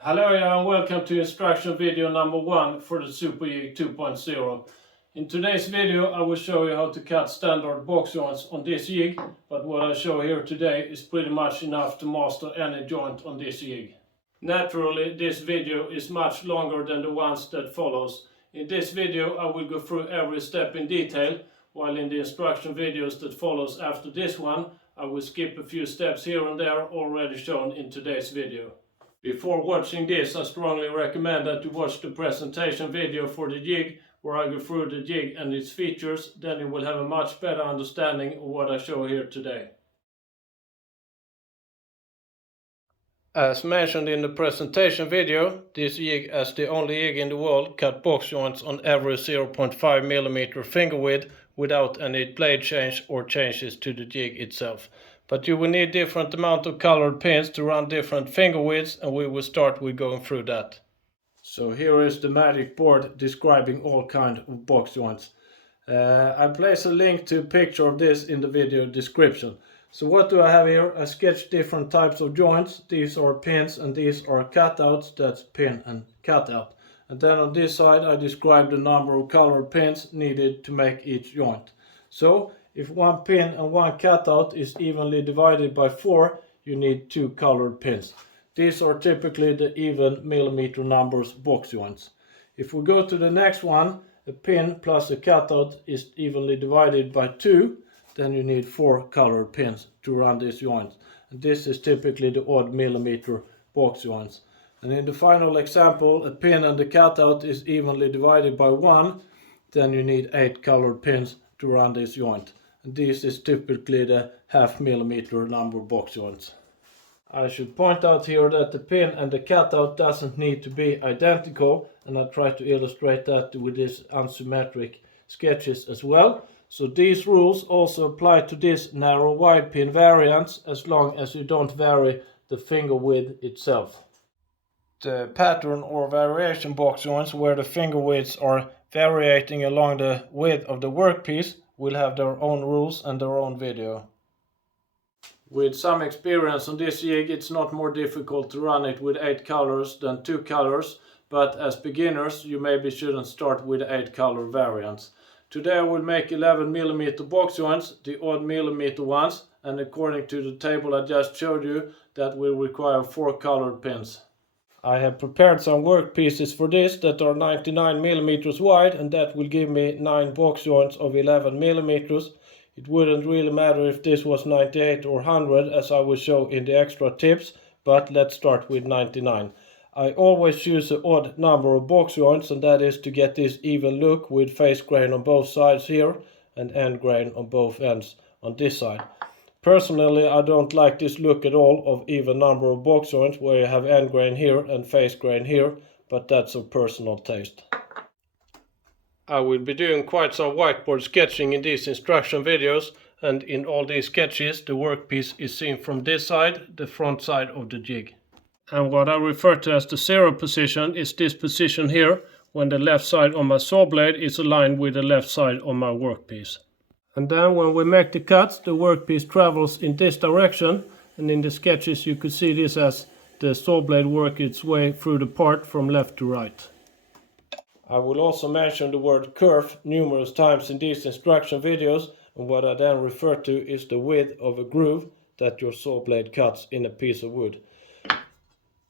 Hello and welcome to instruction video number 1 for the Superjig 2.0. In today's video I will show you how to cut standard box joints on this jig, but what I show here today is pretty much enough to master any joint on this jig. Naturally, this video is much longer than the ones that follows. In this video I will go through every step in detail, while in the instruction videos that follows after this one I will skip a few steps here and there already shown in today's video. Before watching this, I strongly recommend that you watch the presentation video for the jig, where I go through the jig and its features. Then you will have a much better understanding of what I show here today. As mentioned in the presentation video, this jig, as the only jig in the world, cut box joints on every 0.5 mm finger width without any blade change or changes to the jig itself. But you will need different amount of colored pins to run different finger widths, and we will start with going through that. So here is the magic board describing all kinds of box joints. I place a link to a picture of this in the video description. So what do I have here? I sketched different types of joints. These are pins and these are cutouts. That's pin and cutout. And then on this side I describe the number of colored pins needed to make each joint. So if one pin and one cutout is evenly divided by 4, you need 2 colored pins. These are typically the even millimeter numbers box joints. If we go to the next one, a pin plus a cutout is evenly divided by 2, then you need 4 colored pins to run this joint. And this is typically the odd millimeter box joints. And in the final example, a pin and the cutout is evenly divided by 1, then you need 8 colored pins to run this joint. And this is typically the 0.5 mm number box joints. I should point out here that the pin and the cutout doesn't need to be identical, and I try to illustrate that with these unsymmetric sketches as well. So these rules also apply to this narrow wide pin variants, as long as you don't vary the finger width itself. The pattern or variation box joints, where the finger widths are varying along the width of the workpiece, will have their own rules and their own video. With some experience on this jig, it's not more difficult to run it with 8 colors than 2 colors, but as beginners you maybe shouldn't start with 8 color variants. Today I will make 11 mm box joints, the odd millimeter ones, and according to the table I just showed you, that will require 4 colored pins. I have prepared some work pieces for this that are 99 mm wide, and that will give me 9 box joints of 11 mm. It wouldn't really matter if this was 98 or 100, as I will show in the extra tips, but let's start with 99. I always use an odd number of box joints, and that is to get this even look with face grain on both sides here and end grain on both ends on this side. Personally, I don't like this look at all of even number of box joints where you have end grain here and face grain here, but that's of personal taste. I will be doing quite some whiteboard sketching in these instruction videos, and in all these sketches the workpiece is seen from this side, the front side of the jig. And what I refer to as the 0 position is this position here, when the left side of my saw blade is aligned with the left side of my workpiece. And then when we make the cuts, the workpiece travels in this direction, and in the sketches you could see this as the saw blade works its way through the part from left to right. I will also mention the word kerf numerous times in these instruction videos, and what I then refer to is the width of a groove that your saw blade cuts in a piece of wood.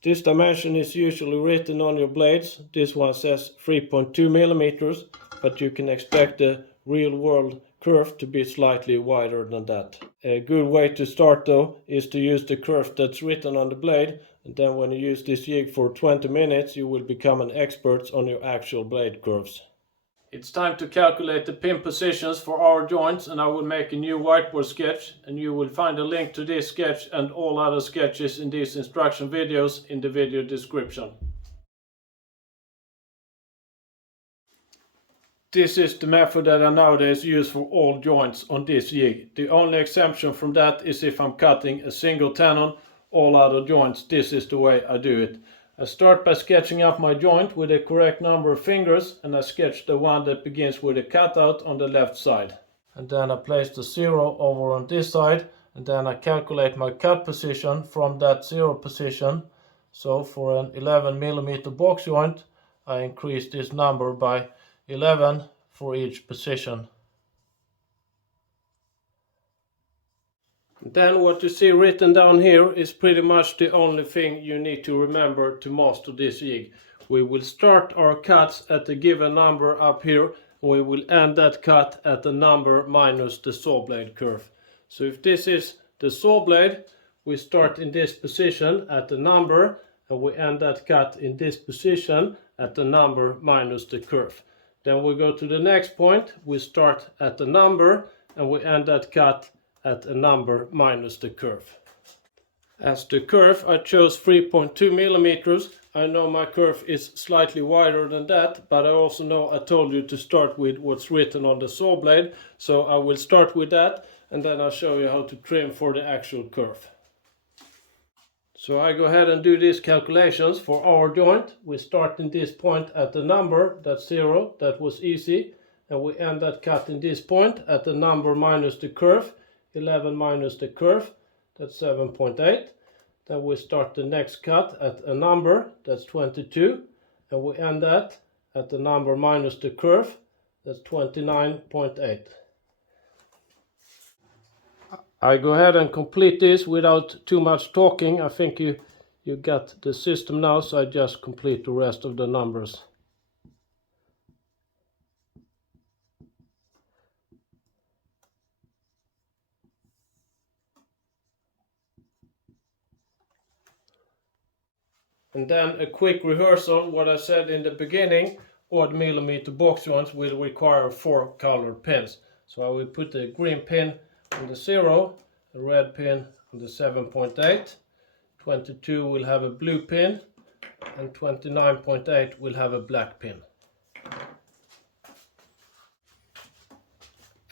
This dimension is usually written on your blades. This one says 3.2 mm, but you can expect the real world kerf to be slightly wider than that. A good way to start though is to use the kerf that's written on the blade, and then when you use this jig for 20 minutes you will become an expert on your actual blade curves. It's time to calculate the pin positions for our joints, and I will make a new whiteboard sketch, and you will find a link to this sketch and all other sketches in these instruction videos in the video description. This is the method that I nowadays use for all joints on this jig. The only exception from that is if I'm cutting a single tenon. All other joints, this is the way I do it. I start by sketching up my joint with the correct number of fingers, and I sketch the one that begins with a cutout on the left side. And then I place the 0 over on this side, and then I calculate my cut position from that 0 position So for an 11mm box joint, I increase this number by 11 for each position. Then what you see written down here is pretty much the only thing you need to remember to master this jig. We will start our cuts at a given number up here, and we will end that cut at the number minus the saw blade kerf. So if this is the saw blade, we start in this position at the number, and we end that cut in this position at the number minus the kerf. Then we go to the next point, we start at the number, and we end that cut at a number minus the kerf. As the kerf I chose 3.2 millimeters. I know my kerf is slightly wider than that, but I also know I told you to start with what's written on the saw blade, so I will start with that and then I'll show you how to trim for the actual kerf. So I go ahead and do these calculations for our joint. We start in this point at the number, that's 0, that was easy, and we end that cut in this point at the number minus the kerf. 11 minus the kerf, that's 7.8. Then we start the next cut at a number, that's 22, and we end that at the number minus the kerf, that's 29.8. I go ahead and complete this without too much talking. I think you got the system now, so I just complete the rest of the numbers. And then a quick rehearsal, what I said in the beginning, odd millimeter box joints will require 4 colored pins. So I will put the green pin on the 0, a red pin on the 7.8, 22 will have a blue pin, and 29.8 will have a black pin.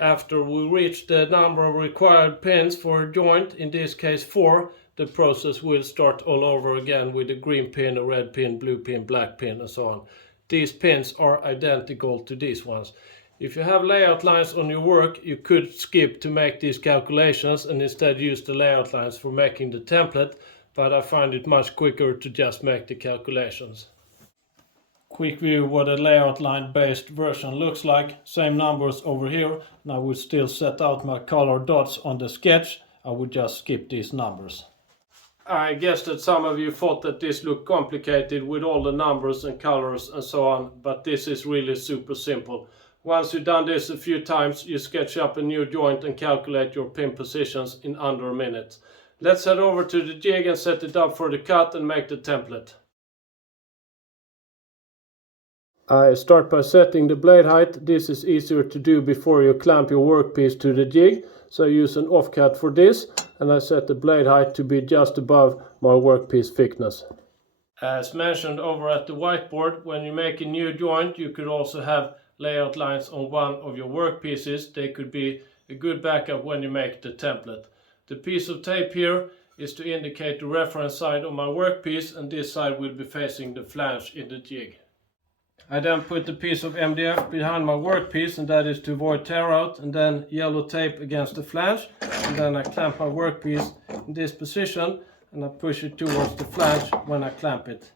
After we reach the number of required pins for a joint, in this case 4, the process will start all over again with a green pin, a red pin, blue pin, black pin, and so on. These pins are identical to these ones. If you have layout lines on your work, you could skip to make these calculations and instead use the layout lines for making the template, but I find it much quicker to just make the calculations. Quick view what a layout line based version looks like. Same numbers over here, and I would still set out my color dots on the sketch. I would just skip these numbers. I guess that some of you thought that this looked complicated with all the numbers and colors and so on, but this is really super simple. Once you've done this a few times, you sketch up a new joint and calculate your pin positions in under a minute. Let's head over to the jig and set it up for the cut and make the template. I start by setting the blade height. This is easier to do before you clamp your workpiece to the jig, so I use an offcut for this, and I set the blade height to be just above my workpiece thickness. As mentioned over at the whiteboard, when you make a new joint, you could also have layout lines on one of your workpieces. They could be a good backup when you make the template. The piece of tape here is to indicate the reference side on my workpiece, and this side will be facing the flange in the jig. I then put the piece of MDF behind my workpiece, and that is to avoid tear out, and then yellow tape against the flange, and then I clamp my workpiece in this position and I push it towards the flange when I clamp it.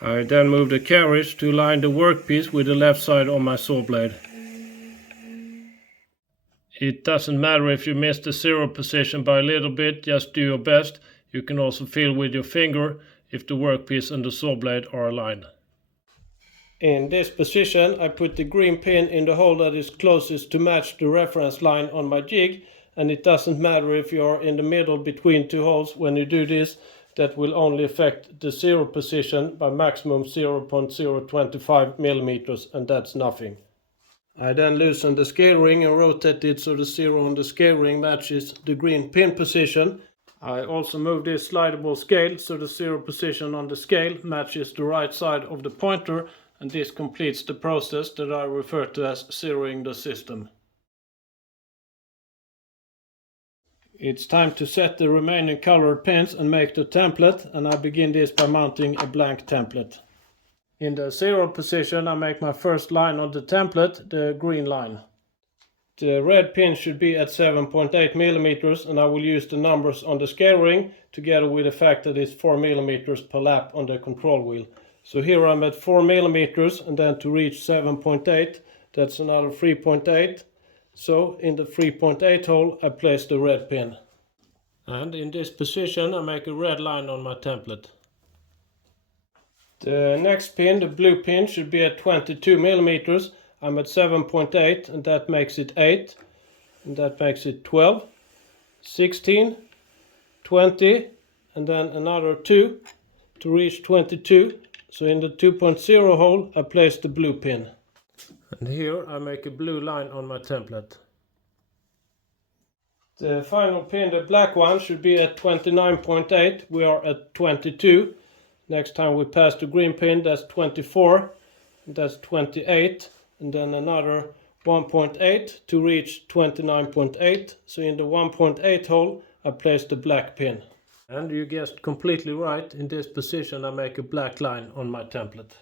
I then move the carriage to line the workpiece with the left side on my saw blade. It doesn't matter if you miss the 0 position by a little bit, just do your best. You can also feel with your finger if the workpiece and the saw blade are aligned. In this position I put the green pin in the hole that is closest to match the reference line on my jig, and it doesn't matter if you are in the middle between two holes when you do this. That will only affect the 0 position by maximum 0.025 millimeters, and that's nothing. I then loosen the scale ring and rotate it so the 0 on the scale ring matches the green pin position. I also move this slidable scale so the 0 position on the scale matches the right side of the pointer, and this completes the process that I refer to as zeroing the system. It's time to set the remaining colored pins and make the template, and I begin this by mounting a blank template. In the 0 position I make my first line on the template, the green line. The red pin should be at 7.8 millimeters, and I will use the numbers on the scale ring together with the fact that it's 4 millimeters per lap on the control wheel. So here I'm at 4 millimeters, and then to reach 7.8, that's another 3.8. So in the 3.8 hole I place the red pin. And in this position I make a red line on my template. The next pin, the blue pin, should be at 22 millimeters. I'm at 7.8, and that makes it 8, and that makes it 12, 16, 20, and then another 2 to reach 22. So in the 2.0 hole I place the blue pin. And here I make a blue line on my template. The final pin, the black one, should be at 29.8. We are at 22. Next time we pass the green pin, that's 24, that's 28, and then another 1.8 to reach 29.8. So in the 1.8 hole I place the black pin. And you guessed completely right, in this position I make a black line on my template.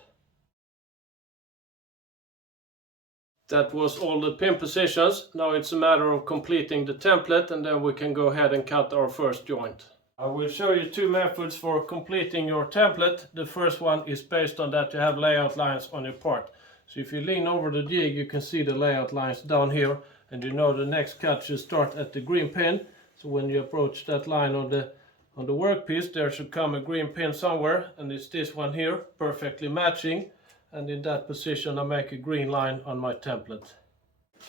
That was all the pin positions. Now it's a matter of completing the template, and then we can go ahead and cut our first joint. I will show you two methods for completing your template. The first one is based on that you have layout lines on your part. So if you lean over the jig, you can see the layout lines down here, and you know the next cut should start at the green pin. So when you approach that line on the workpiece, there should come a green pin somewhere, and it's this one here, perfectly matching. And in that position I make a green line on my template.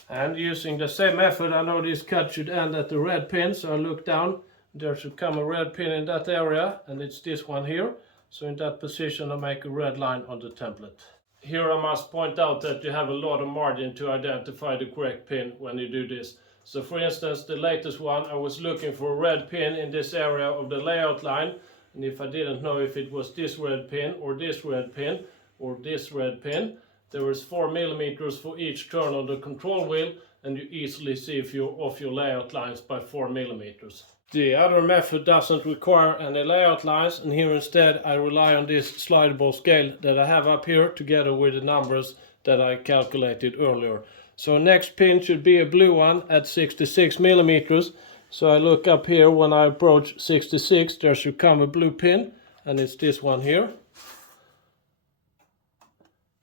And using the same method, I know this cut should end at the red pin, so I look down. There should come a red pin in that area, and it's this one here. So in that position I make a red line on the template. Here I must point out that you have a lot of margin to identify the correct pin when you do this. So for instance, the latest one, I was looking for a red pin in this area of the layout line, and if I didn't know if it was this red pin or this red pin or this red pin, there is 4 millimeters for each turn on the control wheel, and you easily see if you're off your layout lines by 4 millimeters. The other method doesn't require any layout lines, and here instead I rely on this slidable scale that I have up here together with the numbers that I calculated earlier. So next pin should be a blue one at 66 millimeters. So I look up here, when I approach 66 there should come a blue pin, and it's this one here.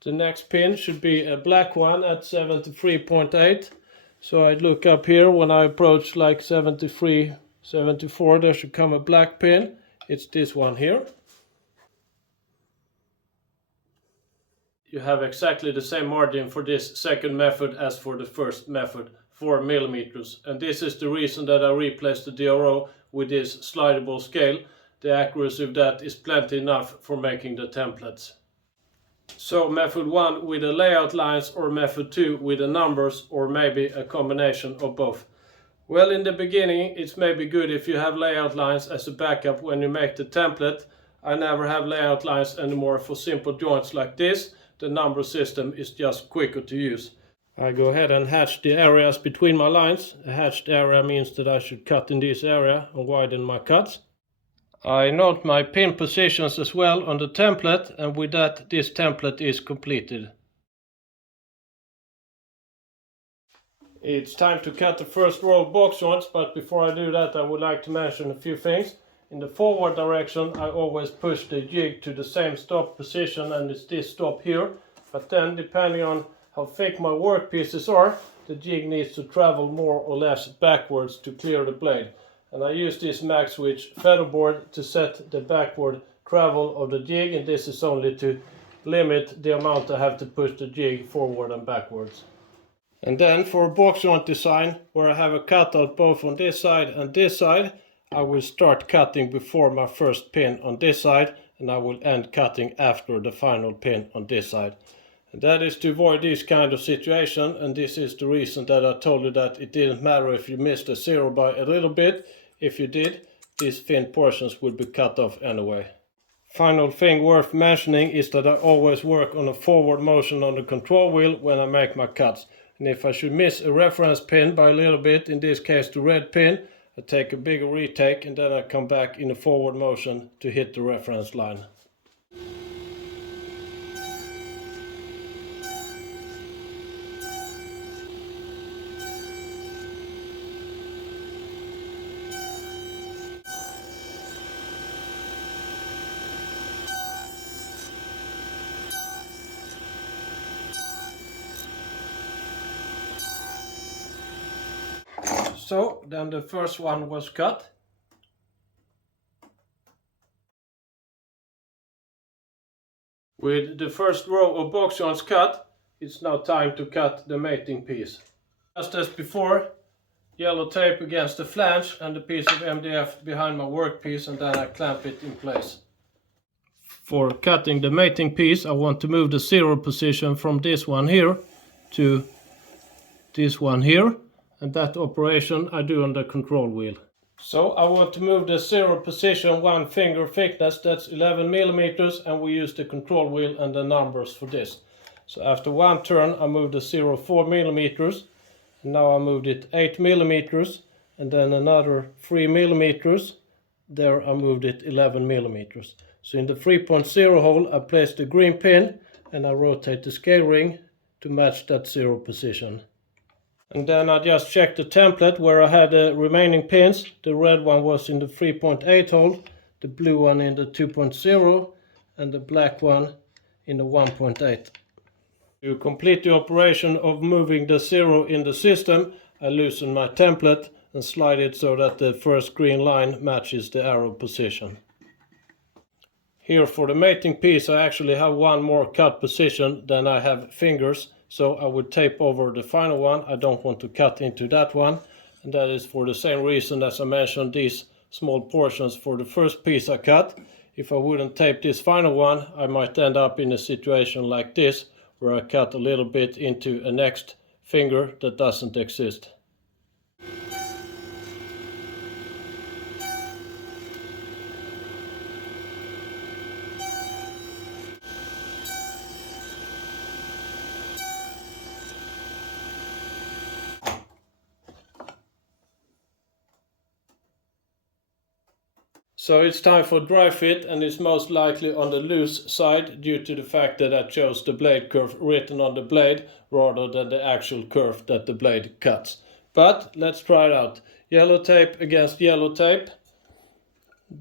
The next pin should be a black one at 73.8. So I look up here, when I approach like 73, 74, there should come a black pin. It's this one here. You have exactly the same margin for this second method as for the first method, 4 millimeters. And this is the reason that I replaced the DRO with this slidable scale. The accuracy of that is plenty enough for making the templates. So method 1 with the layout lines, or method 2 with the numbers, or maybe a combination of both. Well, in the beginning it's maybe good if you have layout lines as a backup when you make the template. I never have layout lines anymore for simple joints like this. The number system is just quicker to use. I go ahead and hatch the areas between my lines. A hatched area means that I should cut in this area and widen my cuts. I note my pin positions as well on the template, and with that this template is completed. It's time to cut the first row of box joints, but before I do that I would like to mention a few things. In the forward direction I always push the jig to the same stop position, and it's this stop here. But then, depending on how thick my workpieces are, the jig needs to travel more or less backwards to clear the blade. And I use this mag switch feather board to set the backward travel of the jig, and this is only to limit the amount I have to push the jig forward and backwards. And then for a box joint design, where I have a cutout both on this side and this side, I will start cutting before my first pin on this side, and I will end cutting after the final pin on this side. And that is to avoid this kind of situation, and this is the reason that I told you that it didn't matter if you missed a zero by a little bit. If you did, these thin portions would be cut off anyway. Final thing worth mentioning is that I always work on a forward motion on the control wheel when I make my cuts. And if I should miss a reference pin by a little bit, in this case the red pin, I take a bigger retake, and then I come back in a forward motion to hit the reference line. So then the first one was cut. With the first row of box joints cut, it's now time to cut the mating piece. Just as before, yellow tape against the flange and a piece of MDF behind my workpiece, and then I clamp it in place. For cutting the mating piece, I want to move the 0 position from this one here to this one here, and that operation I do on the control wheel. So I want to move the 0 position 1 finger thickness, that's 11 millimeters, and we use the control wheel and the numbers for this. So after one turn I moved the 0 4 millimeters, and now I moved it 8 millimeters, and then another 3 millimeters, there I moved it 11 millimeters. So in the 3.0 hole I place the green pin and I rotate the scale ring to match that 0 position. And then I just checked the template where I had the remaining pins. The red one was in the 3.8 hole, the blue one in the 2.0, and the black one in the 1.8. To complete the operation of moving the 0 in the system, I loosen my template and slide it so that the first green line matches the arrow position. Here for the mating piece I actually have one more cut position than I have fingers. So I would tape over the final one. I don't want to cut into that one. And that is for the same reason as I mentioned these small portions for the first piece I cut. If I wouldn't tape this final one, I might end up in a situation like this, where I cut a little bit into a next finger that doesn't exist. So it's time for dry fit, and it's most likely on the loose side due to the fact that I chose the blade curve written on the blade rather than the actual curve that the blade cuts. But let's try it out. Yellow tape against yellow tape.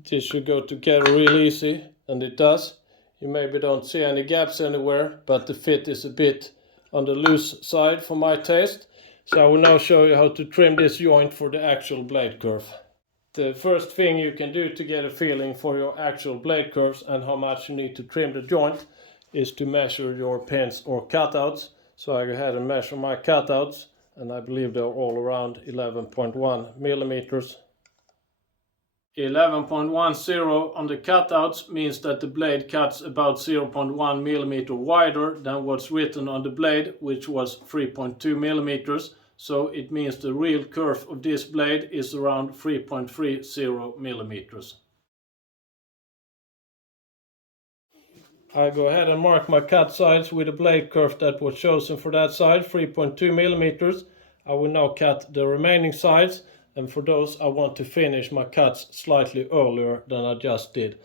This should go together real easy, and it does. You maybe don't see any gaps anywhere, but the fit is a bit on the loose side for my taste. So I will now show you how to trim this joint for the actual blade curve. The first thing you can do to get a feeling for your actual blade curves and how much you need to trim the joint is to measure your pins or cutouts. So I go ahead and measure my cutouts, and I believe they're all around 11.1 millimeters. 11.10 on the cutouts means that the blade cuts about 0.1 millimeter wider than what's written on the blade, which was 3.2 millimeters. So it means the real curve of this blade is around 3.30 millimeters. I go ahead and mark my cut sides with a blade curve that was chosen for that side, 3.2 millimeters. I will now cut the remaining sides, and for those I want to finish my cuts slightly earlier than I just did.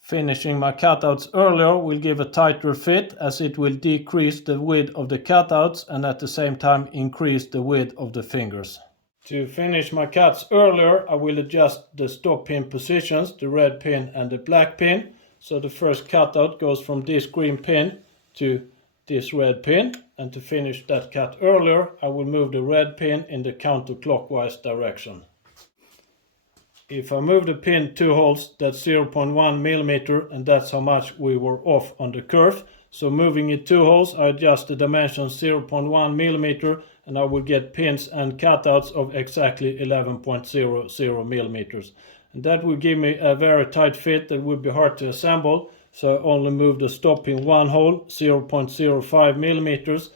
Finishing my cutouts earlier will give a tighter fit, as it will decrease the width of the cutouts and at the same time increase the width of the fingers. To finish my cuts earlier, I will adjust the stop pin positions, the red pin and the black pin. So the first cutout goes from this green pin to this red pin, and to finish that cut earlier I will move the red pin in the counterclockwise direction. If I move the pin 2 holes, that's 0.1 millimeter, and that's how much we were off on the curve. So moving it 2 holes, I adjust the dimensions 0.1 millimeter, and I will get pins and cutouts of exactly 11.00 millimeters. And that will give me a very tight fit that would be hard to assemble. So I only move the stop pin 1 hole, 0.05 millimeters.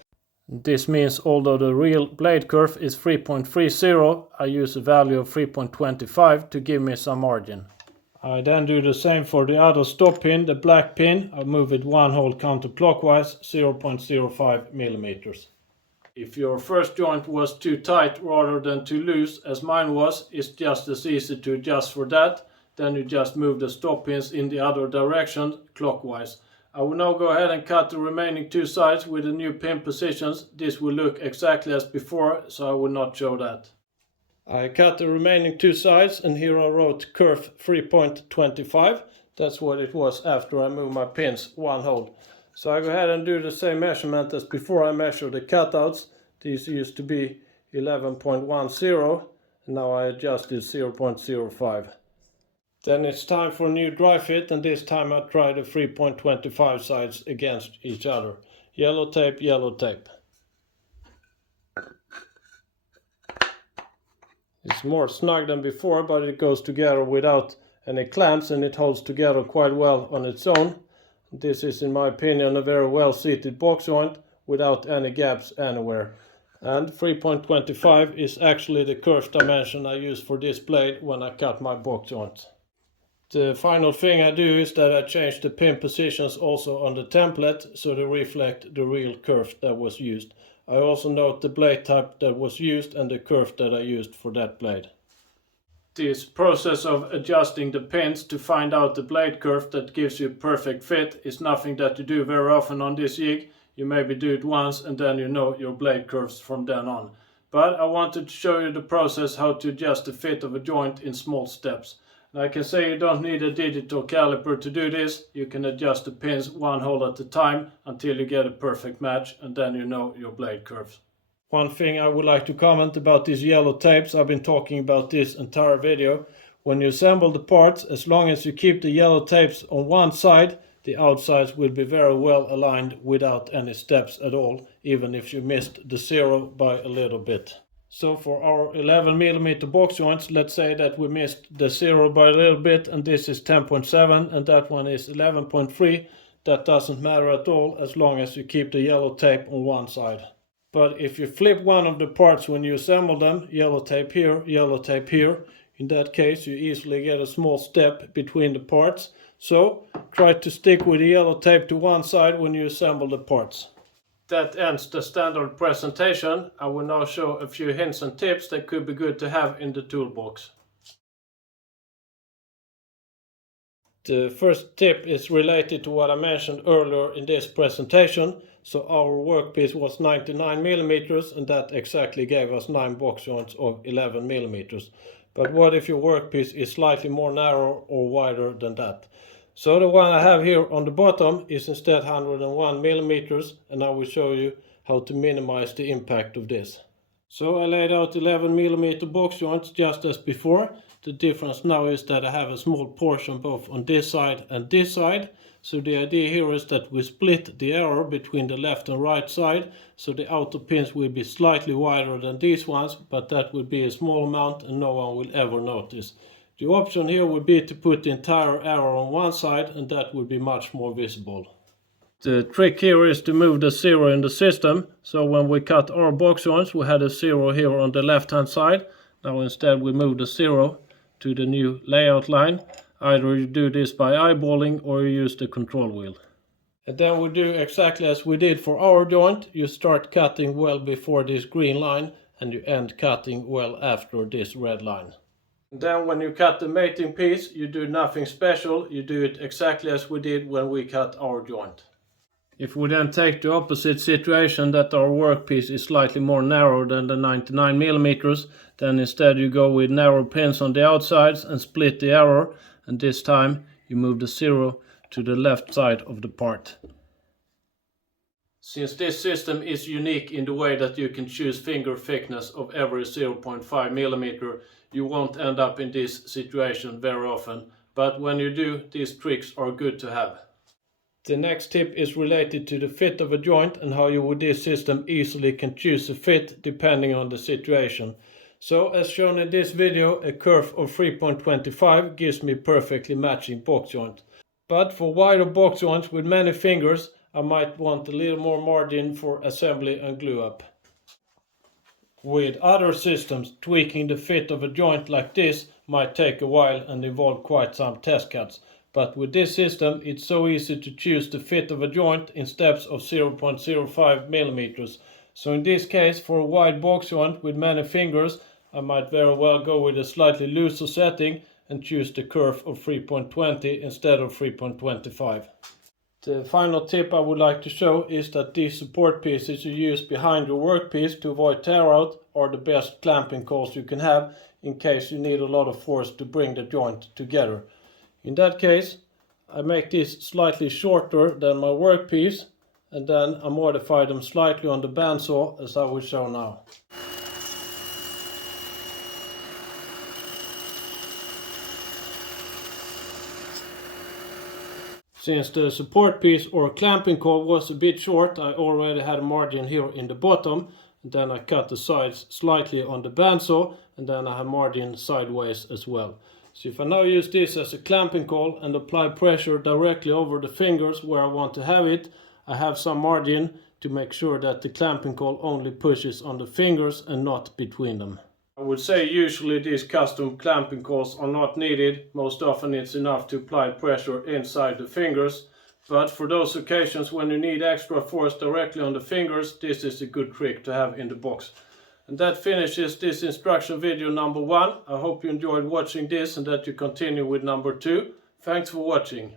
This means although the real blade curve is 3.30, I use a value of 3.25 to give me some margin. I then do the same for the other stop pin, the black pin. I move it 1 hole counterclockwise, 0.05 millimeters. If your first joint was too tight rather than too loose, as mine was, it's just as easy to adjust for that. Then you just move the stop pins in the other direction, clockwise. I will now go ahead and cut the remaining 2 sides with the new pin positions. This will look exactly as before, so I will not show that. I cut the remaining 2 sides, and here I wrote curve 3.25. That's what it was after I moved my pins 1 hole. So I go ahead and do the same measurement as before I measure the cutouts. These used to be 11.10, and now I adjusted 0.05. Then it's time for a new dry fit, and this time I try the 3.25 sides against each other. Yellow tape, yellow tape. It's more snug than before, but it goes together without any clamps and it holds together quite well on its own. This is, in my opinion, a very well seated box joint without any gaps anywhere. And 3.25 is actually the kerf dimension I use for this blade when I cut my box joint. The final thing I do is that I change the pin positions also on the template so they reflect the real kerf that was used. I also note the blade type that was used and the kerf that I used for that blade. This process of adjusting the pins to find out the blade kerf that gives you a perfect fit is nothing that you do very often on this jig. You maybe do it once and then you know your blade kerfs from then on. But I wanted to show you the process how to adjust the fit of a joint in small steps. I can say you don't need a digital caliper to do this. You can adjust the pins one hole at a time until you get a perfect match, and then you know your blade kerfs. One thing I would like to comment about these yellow tapes, I've been talking about this entire video. When you assemble the parts, as long as you keep the yellow tapes on one side, the outsides will be very well aligned without any steps at all, even if you missed the zero by a little bit. So for our 11mm box joints, let's say that we missed the 0 by a little bit and this is 10.7 and that one is 11.3. That doesn't matter at all as long as you keep the yellow tape on one side. But if you flip one of the parts when you assemble them, yellow tape here, in that case you easily get a small step between the parts. So try to stick with the yellow tape to one side when you assemble the parts. That ends the standard presentation. I will now show a few hints and tips that could be good to have in the toolbox. The first tip is related to what I mentioned earlier in this presentation. So our workpiece was 99mm and that exactly gave us 9 box joints of 11mm. But what if your workpiece is slightly more narrow or wider than that? So the one I have here on the bottom is instead 101mm and I will show you how to minimize the impact of this. So I laid out 11mm box joints just as before. The difference now is that I have a small portion both on this side and this side. So the idea here is that we split the error between the left and right side. So the outer pins will be slightly wider than these ones, but that will be a small amount and no one will ever notice. The option here would be to put the entire arrow on one side and that would be much more visible. The trick here is to move the 0 in the system. So when we cut our box joints we had a 0 here on the left hand side. Now instead we move the 0 to the new layout line. Either you do this by eyeballing or you use the control wheel. And then we do exactly as we did for our joint. You start cutting well before this green line and you end cutting well after this red line. Then when you cut the mating piece, you do nothing special, you do it exactly as we did when we cut our joint. If we then take the opposite situation that our workpiece is slightly more narrow than the 99mm, then instead you go with narrow pins on the outsides and split the error, and this time you move the 0 to the left side of the part. Since this system is unique in the way that you can choose finger thickness of every 0.5mm, you won't end up in this situation very often, but when you do, these tricks are good to have. The next tip is related to the fit of a joint and how you with this system easily can choose a fit depending on the situation. So as shown in this video, a kerf of 3.25 gives me perfectly matching box joint. But for wider box joints with many fingers, I might want a little more margin for assembly and glue up. With other systems, tweaking the fit of a joint like this might take a while and involve quite some test cuts. But with this system, it's so easy to choose the fit of a joint in steps of 0.05mm. So in this case, for a wide box joint with many fingers, I might very well go with a slightly looser setting and choose the kerf of 3.20 instead of 3.25. The final tip I would like to show is that these support pieces you use behind your workpiece to avoid tear out are the best clamping calls you can have in case you need a lot of force to bring the joint together. In that case, I make this slightly shorter than my workpiece and then I modify them slightly on the bandsaw as I will show now. Since the support piece or clamping coil was a bit short, I already had a margin here in the bottom. And then I cut the sides slightly on the bandsaw, and then I have margin sideways as well. So if I now use this as a clamping coil and apply pressure directly over the fingers where I want to have it, I have some margin to make sure that the clamping coil only pushes on the fingers and not between them. I would say usually these custom clamping coils are not needed. Most often it's enough to apply pressure inside the fingers. But for those occasions when you need extra force directly on the fingers, this is a good trick to have in the box. And that finishes this instruction video number 1. I hope you enjoyed watching this and that you continue with number 2. Thanks for watching.